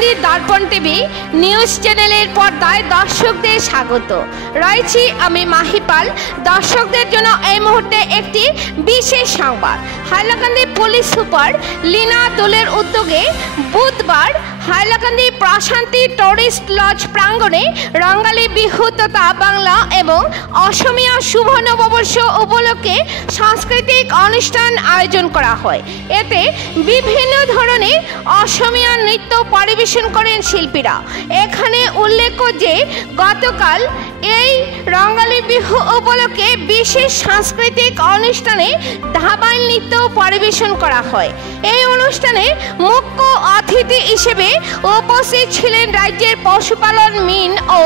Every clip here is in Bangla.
হাইলাকান্দি দর্পণ টিভি নিউজ চ্যানেলের পর্দায় দর্শকদের স্বাগত। রয়েছি আমি মাহিপাল। দর্শকদের জন্য এই মুহূর্তে একটি বিশেষ সংবাদ। হাইলাকান্দি পুলিশ সুপার লীনা দোলের উদ্যোগে বুধবার হাইলাকান্দি প্রশান্তি টুরিস্ট লজ প্রাঙ্গণে রঙ্গালী বিহু তথা বাংলা এবং অসমিয়া শুভ নববর্ষ উপলক্ষে সাংস্কৃতিক অনুষ্ঠান আয়োজন করা হয়। এতে বিভিন্ন ধরনের অসমিয়া নৃত্য পরিবেশন করেন শিল্পীরা। এখানে উল্লেখ্য যে গতকাল এই রঙ্গালী বিহু উপলক্ষে বিশেষ সাংস্কৃতিক অনুষ্ঠানে ধাবাই নৃত্য পরিবেশন করা হয়। এই অনুষ্ঠানে মুখ্য অতিথি হিসেবে উপস্থিত ছিলেন রাজ্যের পশুপালন, মিন ও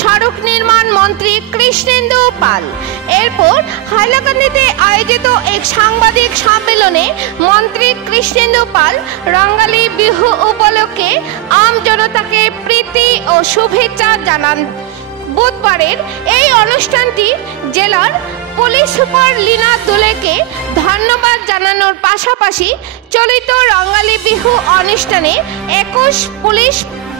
সড়ক নির্মাণ মন্ত্রী কৃষ্ণেন্দু পাল। এরপর হাইলাকান্দিতে আয়োজিত এক সাংবাদিক সম্মেলনে মন্ত্রী কৃষ্ণেন্দু পাল রঙ্গালী বিহু উপলক্ষে আম জনতাকে প্রীতি ও শুভেচ্ছা জানান। বুধবারের এই অনুষ্ঠানটি জেলার পুলিশ সুপার লীনা দোলেকে ধন্যবাদ জানানোর পাশাপাশি চলিত রঙ্গালী বিহু অনুষ্ঠানে 21 পুলিশ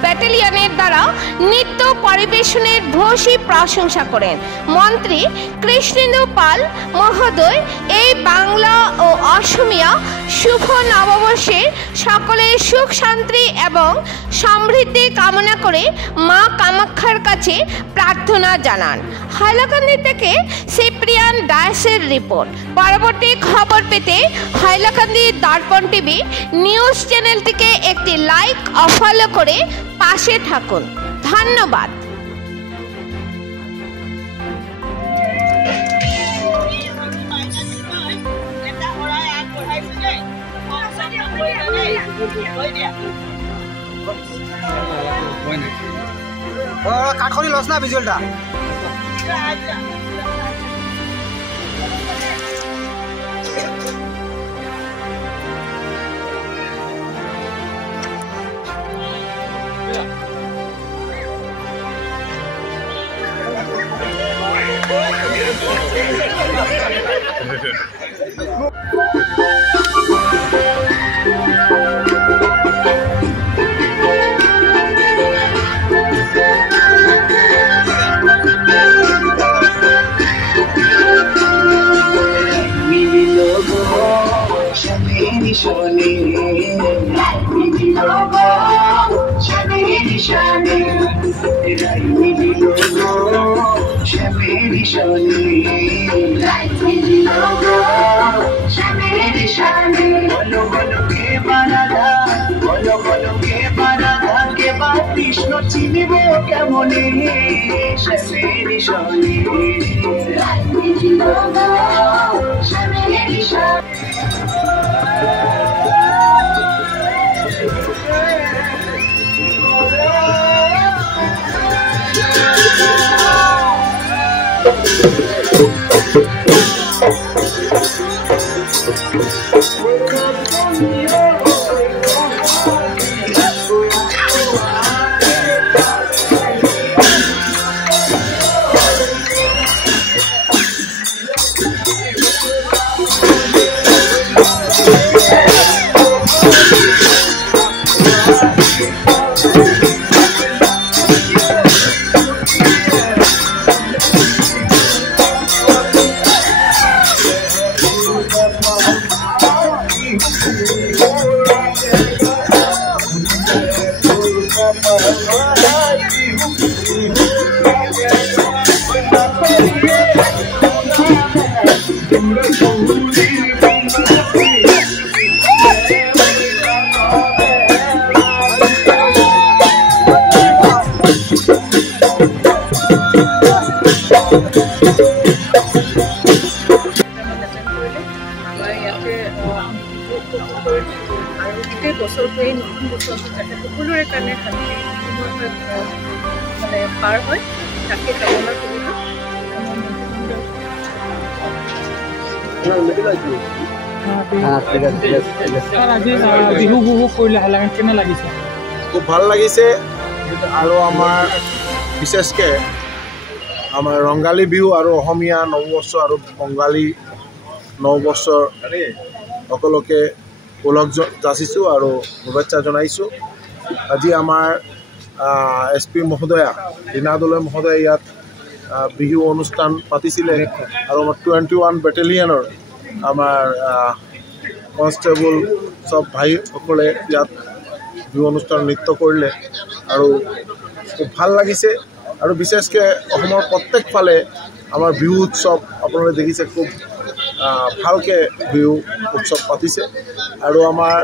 ব্যাটালিয়নের দ্বারা নৃত্য পরিবেশনের ভূয়সী প্রশংসা করেন। মন্ত্রী কৃষ্ণেন্দু পাল মহোদয় এই বাংলা ও অসমিয়া শুভ নববর্ষে সকলের সুখ শান্তি এবং সমৃদ্ধি কামনা করে মা কামাখ্যার কাছে প্রার্থনা জানান। হাইলাকান্দি থেকে সিপ্রিয়ান ডায়েসের রিপোর্ট। পরবর্তী খবর পেতে হাইলাকান্দি দর্পণ টিভি নিউজ চ্যানেলটিকে একটি লাইক ও ফলো করে পাশে থাকুন। ধন্যবাদ। কাঠখড়ি লস না ভিজুয়ালটা কৃষ্ণ চিনিব কেমনে শ্যামেরি শনি বছৰটো এই নতুন বছৰটো যাতে সকলোৰে কাৰণে শান্তি মানে পাৰ হয় তাকে কামনা কৰিলোঁ। আজি বিহু উপভোগ কৰিলে হাইলাকান্দি কেনে লাগিছে? খুব ভাল লাগিছে। আৰু আমাৰ বিশেষকৈ আমাৰ ৰংগালী বিহু আৰু অসমীয়া নৱবৰ্ষ আৰু বংগালী নৱবৰ্ষৰ সকলোকে ওলগ যাচিছোঁ আৰু শুভেচ্ছা জনাইছোঁ। আজি আমাৰ SP মহোদয়া ৰীণা দলৈ মহোদয়া ইয়াত বিহু অনুষ্ঠান পাতিছিলে আৰু আমাৰ 21 বেটেলিয়নৰ আমাৰ কনষ্টেবল চব ভাইসকলে ইয়াত বিহু অনুষ্ঠান নৃত্য কৰিলে আৰু খুব ভাল লাগিছে আৰু বিশেষকৈ অসমৰ প্ৰত্যেক ফালে আমাৰ বিহু উৎসৱ আপোনালোকে দেখিছে খুব ভালকৈ বিহু উৎসৱ পাতিছে আৰু আমাৰ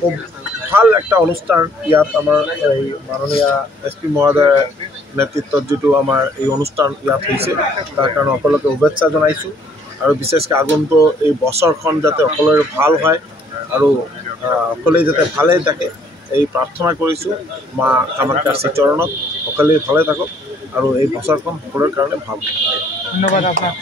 খুব ভাল একটা অনুষ্ঠান ইয়াত আমাৰ এই মাননীয় SP মহোদয়ৰ নেতৃত্বত যিটো আমাৰ এই অনুষ্ঠান ইয়াত হৈছে তাৰ কাৰণে সকলোকে শুভেচ্ছা জনাইছোঁ আৰু বিশেষকৈ আগন্তুক এই বছৰখন যাতে সকলোৰে ভাল হয় আৰু সকলোৱে যাতে ভালেই থাকে এই প্ৰাৰ্থনা কৰিছোঁ মা কামাখ্যাৰ শ্ৰীচৰণত সকলোৱে ভালে থাকক আৰু এই বছৰখন সকলোৰে কাৰণে ভাল। ধন্যবাদ আপোনাক।